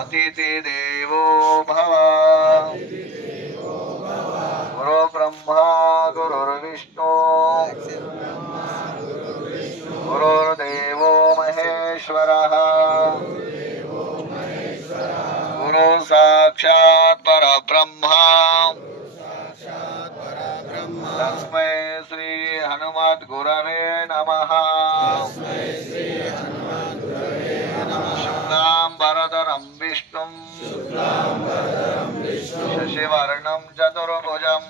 अतिथि देवो भव। गुरु ब्रह्मा गुरुर्विष्णु गुरुर्देवो महेश्वरः गुरु साक्षात् परब्रह्मा तस्मै श्री हनुमद्गुरवे नमः। शुक्लाम्बरधरं विष्णुं शशिवर्णं चतुर्भुजं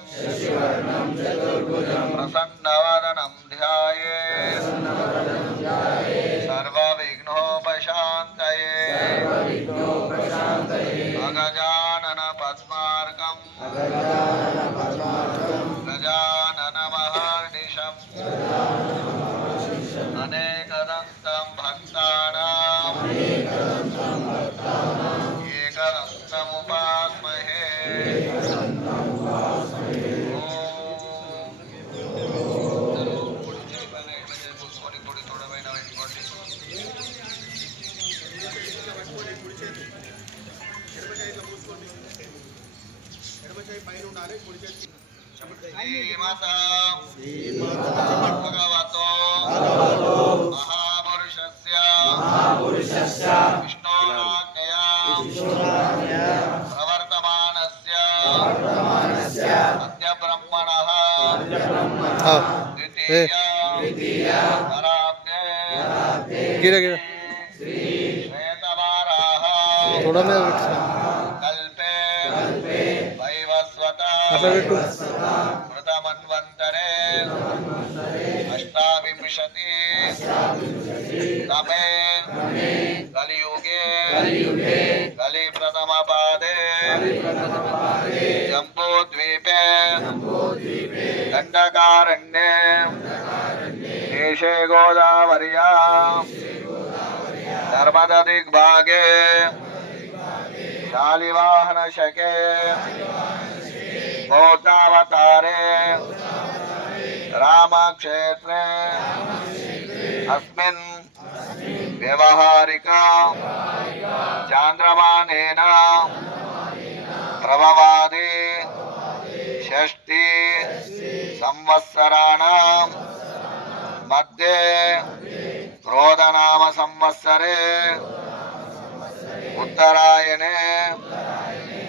प्रसन्नवदनं ध्यायेत् सर्वविघ्नोपशान्तये। अगजानन पद्मार्कं गजाननमहर्निशम् अनेकदन्तं भक्तानां एकदन्तमुपास्महे। भगवतो महापुरुषस्य विष्णोराज्ञया प्रवर्तमानस्य अद्य ब्रह्मणः द्वितीया श्वेतवाराः कल्पे कृतमन्वन्तरे अष्टाविंशति तमे कलियुगे कलिप्रथमपादे जम्बूद्वीपे दण्डकारण्ये देशे गोदावर्यां नर्मदादिग्भागे शालिवाहनशके बौद्धावतारे रामक्षेत्रे अस्मिन् व्यवहारिका चान्द्रमानेन प्रभवादि षष्ठी संवत्सराणां मध्ये क्रोधनाम संवत्सरे उत्तरायणे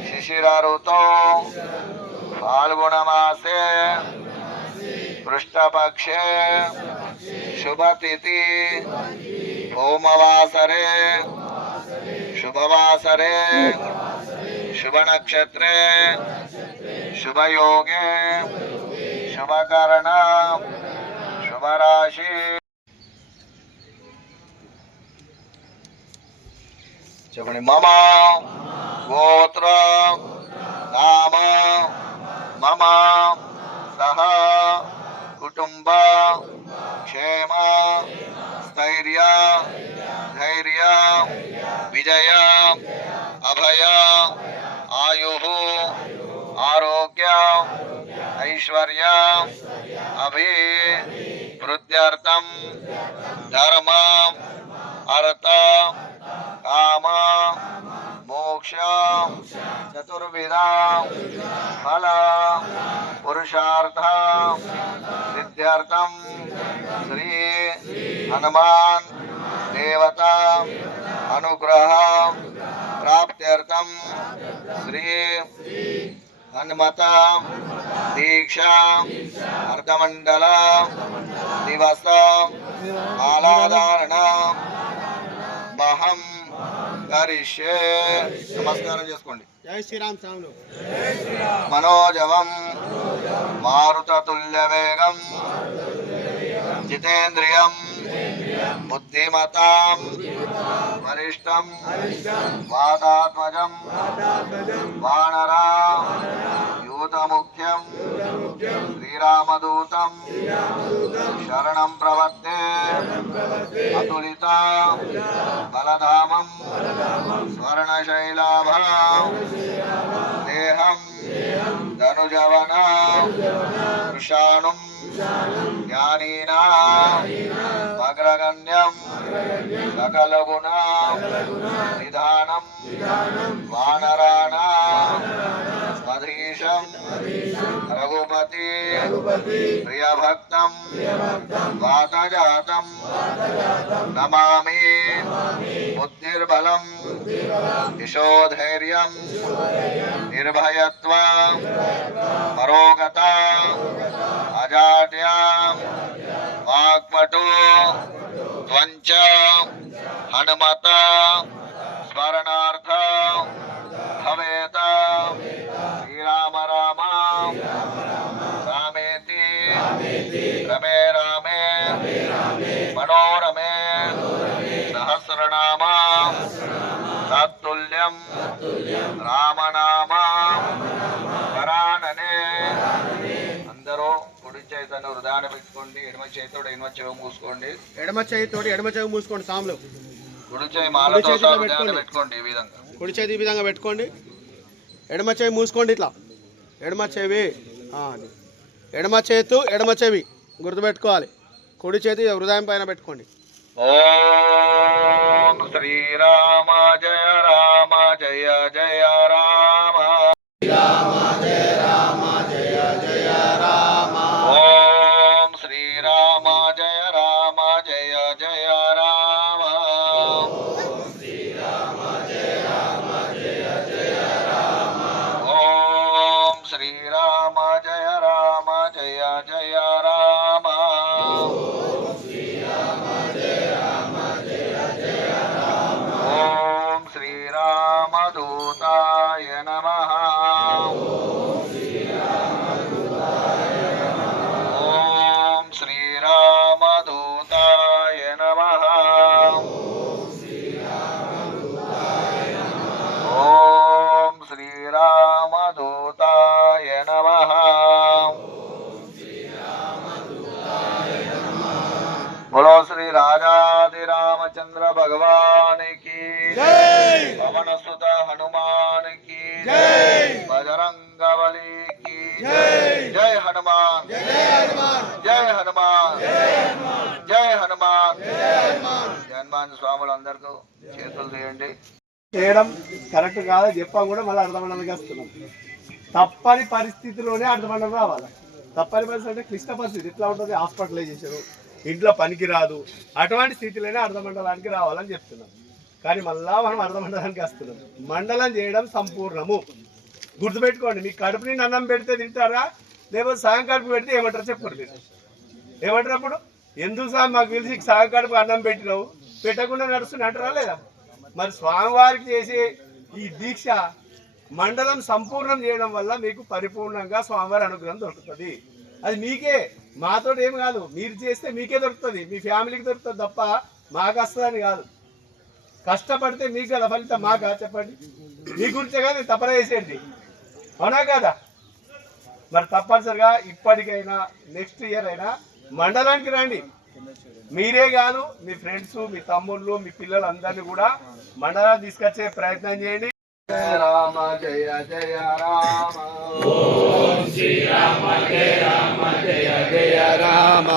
शिशिरऋतौ फाल्गुणमासे पृष्ठपक्षे शुभतिथि सोमवासरे शुभवासरे शुभनक्षत्रे शुभयोगे शुभकरण शुभराशि। చెప్పండి। మమ గోత్ర నామ మమ సహ కుటుంబ క్షేమ స్థైర్య ధైర్య విజయ అభయ ఆయు ఆరోగ్య ఐశ్వర్య అభివృద్ధ్యర్థం ధర్మ అర్థ काम मोक्ष चतुर्विध फल पुरुषार्थ सिद्ध्यर्थम श्री हनुमान देवता अनुग्रह प्राप्त्यर्थम श्री हनुमत दीक्षा अर्धमंडल दिवस मालाधारण మహం కరిష్యే। నమస్కారం చేసుకోండి। జై శ్రీరామ్ సాములు। మనోజవం మారుతతుల్య వేగం జితేంద్రియం బుద్ధిమతాం వరిష్టం వాతాత్మజం వానరా యూతముఖ్యం శ్రీరామదూతం శరణం ప్రవద్దే అతులిత బలధామం స్వర్ణశైలాభం దేహం ధను మనుజవన వృషాణుం జ్ఞానీనా అగ్రగణ్యం సకలగుణ నిధానం వానరాణా మధీశం రఘుపతి ప్రియభక్తం వాతజాతం నమామి బుద్ధిర్బలం యశోధైర్యం నిర్భయత్వం పరోగత అజాడ్యం వాక్పటు త్వంచ హనుమత స్మరణార్థ భవేత శ్రీరామ రామ రామేతి రమే రామే మనోరమే సహస్రనామ తత్తుల్యం రామనామ వరాననే. అందరూ కుడి చేతిని హృదయాన పెట్టుకోండి, ఎడమ చేతితోటి ఎడమ చెవి మూసుకోండి. ఎడమ చేతితోటి ఎడమ చెవి మూసుకోండి. సాములు కుడి చేయి మాలతో హృదయాన్ని పెట్టుకోండి. ఈ విధంగా కుడి చేతి ఈ విధంగా పెట్టుకోండి. ఎడమ చెవి మూసుకోండి. ఇట్లా ఎడమ చెవి, ఎడమ చేతు ఎడమ చెవి గుర్తుపెట్టుకోవాలి. కుడి చేతి హృదయం పైన పెట్టుకోండి. ఓం శ్రీరామ జయ రామ జయ జయ రామ రామ జయ రామ జయ జయ రామ. ఓం శ్రీరామ జయ రామ జయ జయ రామ. శ్రీరామ జయ రామ జయ జయ రామ. ఓం శ్రీరామ జయ రామ జయ జయ రామ. ఓం శ్రీరామదూతాయ నమః. ఓం శ్రీరామదూతాయ నమః. ఓం శ్రీరామదూతాయ నమః. बोलो श्री राजाधिरामचंद्र भगवान की जय, पवन सुत हनुमान की जय, बजरंगबली की जय. जय हनुमान, जय हनुमान, जय हनुमान, जय हनुमान, हनुमान స్వాములందరికీ చేతులు తీయండి. చేయడం కరెక్ట్ కాదు చెప్పాం కూడా మళ్ళీ అర్థమండలకి వస్తున్నాం. తప్పని పరిస్థితిలోనే అర్థమండలం రావాలి. తప్పని పరిస్థితి అంటే క్లిష్ట పరిస్థితి ఎట్లా ఉంటుంది, హాస్పిటలైజేషన్, ఇంట్లో పనికి రాదు, అటువంటి స్థితిలోనే అర్ధమండలానికి రావాలని చెప్తున్నాం. కానీ మళ్ళా మనం అర్ధమండలానికి వస్తున్నాం. మండలం చేయడం సంపూర్ణము. గుర్తుపెట్టుకోండి. మీకు కడుపు నిండి అన్నం పెడితే తింటారా, లేకపోతే సాయం కడుపు పెడితే ఏమంటారు చెప్పండి. మీరు ఏమంటారు అప్పుడు? ఎందుకు సార్ మాకు తెలిసి సాయం కడుపు అన్నం పెట్టినావు, పెట్టకుండా నడుస్తుంది అంటారా లేదా? మరి స్వామివారికి చేసే ఈ దీక్ష మండలం సంపూర్ణం చేయడం వల్ల మీకు పరిపూర్ణంగా స్వామివారి అనుగ్రహం దొరుకుతుంది. అది మీకే, మాతో ఏం కాదు. మీరు చేస్తే మీకే దొరుకుతుంది, మీ ఫ్యామిలీకి దొరుకుతుంది తప్ప మాకు వస్తుందని కాదు. కష్టపడితే మీకు కదా ఫలితం, మాకా చెప్పండి? మీ గురించే కానీ తపన చేసేది, అవునా కదా? మరి తప్పనిసరిగా ఇప్పటికైనా నెక్స్ట్ ఇయర్ అయినా మండలానికి రండి. మీరే కాదు, మీ ఫ్రెండ్స్, మీ తమ్ముళ్ళు, మీ పిల్లలు అందరినీ కూడా మండలాన్ని తీసుకొచ్చే ప్రయత్నం చేయండి. జయ రామ జయ జయ రామ. ఓం శ్రీరామ జయ రామ జయ జయ రామ.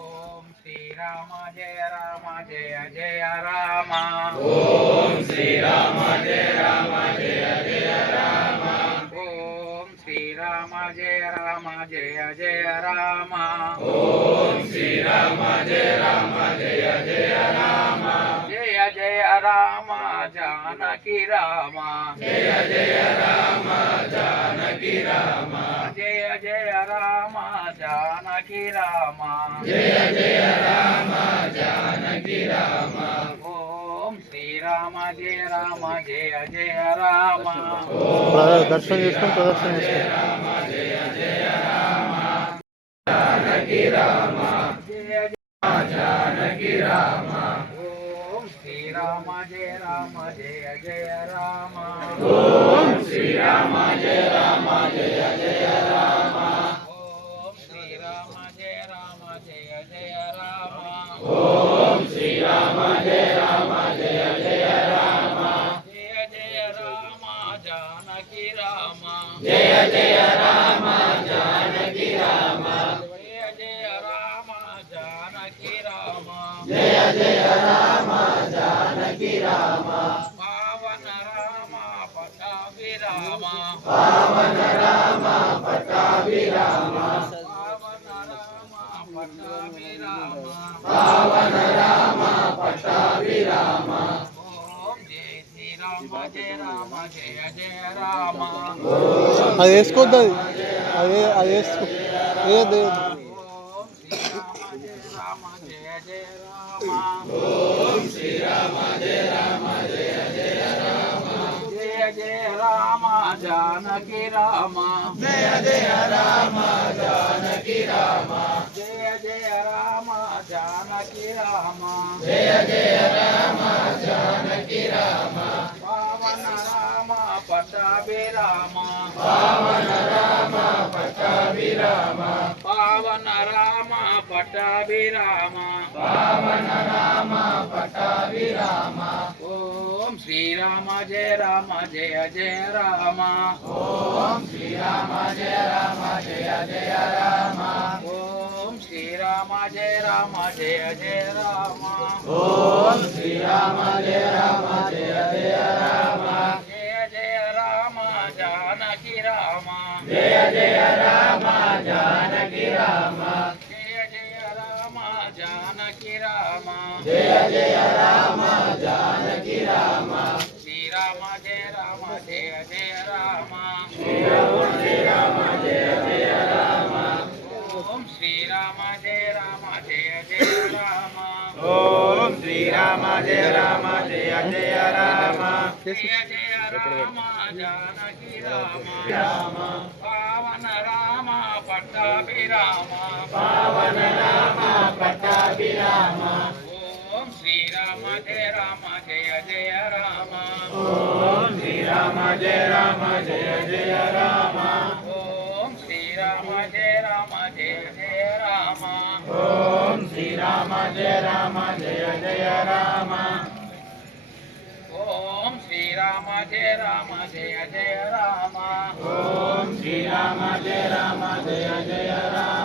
ఓం శ్రీరామ జయ రామ జయ జయ రామ. ఓం శ్రీరామ జయ రామ జయ జయ రామ. ఓం శ్రీరామ జయ రామ జయ జయ రామ. ఓం శ్రీరామ జయ రామ జయ జయ రామ. జయ జయ రామ జానకి రామ. జయ జయ రామ జానకి రామ. జయ జయ రామ జానకి రామ. జయ జయ రామ జానకి రామ. ఓం శ్రీరామ జయ రామ జయ జయ రామ. దర్శనం చేసుకొని ప్రదర్శన రామ జయ జయ రామ. జానకి రామ. జయ జానకి రామ. ఓం శ్రీరామ జయ రామ జయ జయ రామ. ఓం శ్రీరామ జయ రామ జయ జయ రామ. ఓం శ్రీరామ జయ రామ జయ జయ రామ. ఓం శ్రీరామ జయ రామ జయ జయ రామ. జయ జయ రామ జానకి రామ. జయ జయ రామ రామ పావన రామ పటాభి రామ పావన రామ పటాభి రామ పావన రామ పావన రామ పటాభి రామ పటాభి రామ ఓం జయ శ్రీరామ జయ రామ జయ జయ రామ అది వేసుకోవద్దు అది అది వేసుకో ఏది ఓం శ్రీరామ జయ రామ జయ జయ రామ జయ జయ రామ జానకి రామ జయ జయ రామ జానకి రామ జయ జయ రామ జానకి రామ జయ జయ రామ జానకి రామ పావన రామ పటాభి రామ పావన రామ పటాభి రామ పావన రామ పటాభి రామ పావన రామ పటాభి రామ ఓం శ్రీరామ జయ రామ జయ జయ రామ ఓం శ్రీరామ జయ రామ జయ జయ రామ ఓం శ్రీరామ జయ రామ జయ జయ రామ ఓం శ్రీరామ జయ రామ జయ జయ రామ జయ జయ రామ జానకి రామ జయ జయ రామ జానకి రామ జయ జయ రామ జానకి రామ జయ జయ రామ జానకి రామ శ్రీరామ జయ రామ జయ జయ రామ శ్రీరామ జయ జయ రామ ఓం శ్రీరామ జయ రామ జయ జయ రామ ఓం శ్రీరామ జయ రామ జయ జయ రామ జయ జయ రామ జానకి రామ రామ పావన రామ పట్టాభి రామ పావన రామ పటాభి రామ ఓం శ్రీరామ జయ రామ జయ జయ రామ ఓం శ్రీరామ జయ రామ జయ జయ రామ ఓం శ్రీరామ జయ రామ జయ జయ రామ ఓం శ్రీరామ జయ రామ జయ జయ రామ ఓం శ్రీరామ జయ రామ జయ జయ రామ ఓం శ్రీరామ జయ రామ జయ జయ రామ